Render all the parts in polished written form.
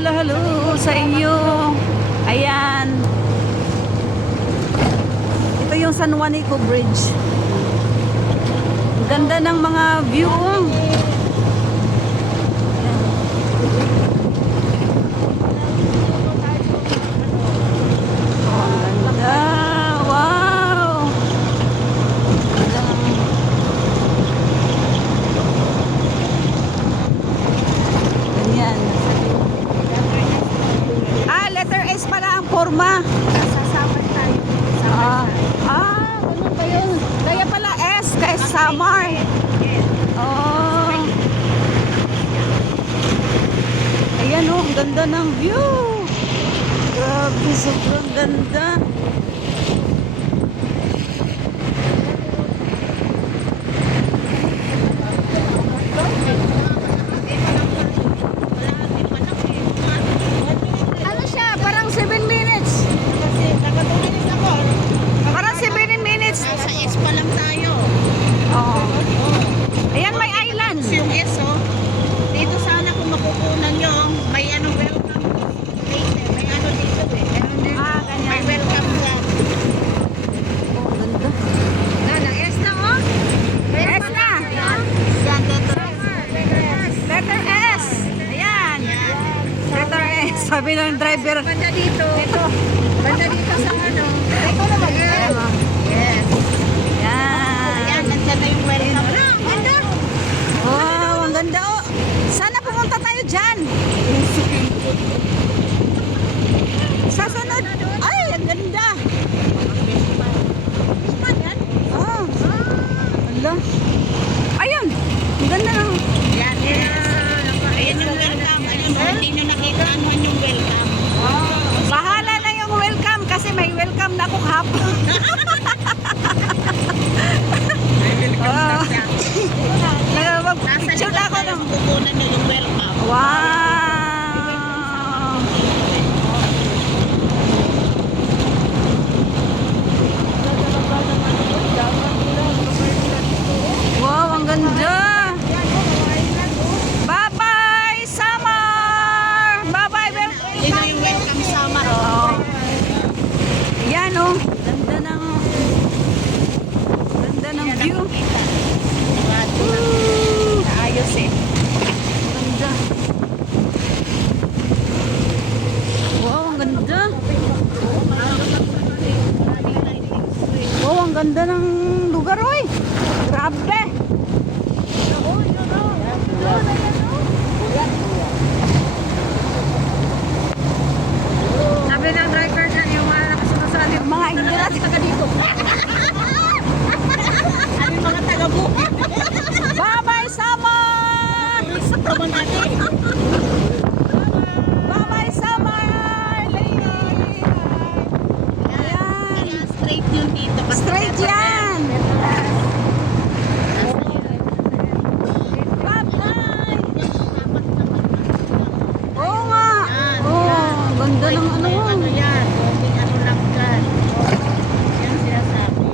halo sa inyo. Ayan. Ito yung San Juanico Bridge. Ang ganda ng mga view. Forma. Sasama tayo. Ganun ba yun? Kaya pala S, kaya summer. Oh. Ayan oh, ang ganda ng view. Grabe, sobrang ganda. Sabi ng driver. Banda dito. Ito. Banda dito sa ano. Ito naman. Yes. Yan. Ayan, nandiyan na yung welcome. Ang ganda. Wow, ang ganda oh. Sana pumunta tayo dyan. Sa sunod. Ay, ang ganda. Ah. Ala. Ayun. Ang ganda ng. Yan. Ayan yung welcome. Ayun, hindi nyo nakita naman yung welcome. Bahala na yung welcome kasi may welcome na ako hapon. Nagpapicture na ako ng kukunan nyo yung welcome. wow. Wow, ang ganda. Bye-bye, summer. Bye-bye, welcome. Yun yung welcome summer. Yan oh, ganda ng view. Ayos eh. Ganda. Wow, ang ganda. Wow, ang ganda ng lugar oy. Grabe. Sabi ng driver dyan, yung mga nakasumasali. Mga hindi natin taga dito. Ano yung mga taga-buka? Bye-bye, summer! Bye-bye, summer! Lady! Ayan. Straight yun dito. Straight yan! Bye-bye! Oo nga! Oo, ganda ng ano. Ano yan? Konting ano lang dyan. Yan sinasabi.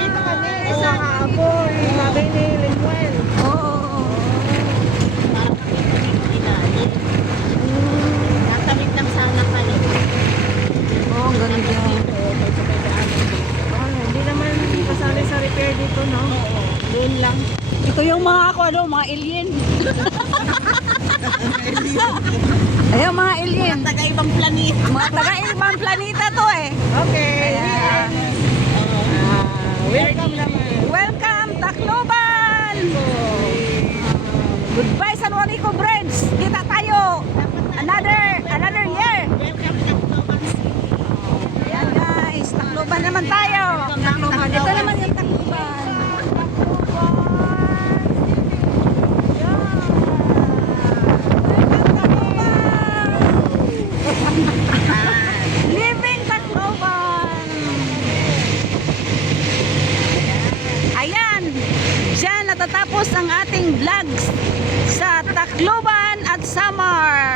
Ito kami sa Kaboy. Sabi ni Limuel. Oo. Para kami ilalim. Tatamid lang sana kami. Oo, ang ganda. Hindi naman kasali sa repair dito, no? Doon lang. Ito yung mga ako, ano, mga alien. Ayun, mga alien. Taga-ibang planeta. Mga taga-ibang planeta to eh. Okay. Ayan. Welcome naman. Welcome, Tacloban! Goodbye, San Juanico Bridge! Kita tayo! Another year! Welcome to Tacloban City. Ayan guys, Tacloban naman tayo! Ito naman yung Tacloban. Living Tacloban! Ayan! Diyan natatapos ang ating vlogs sa Tacloban at Samar.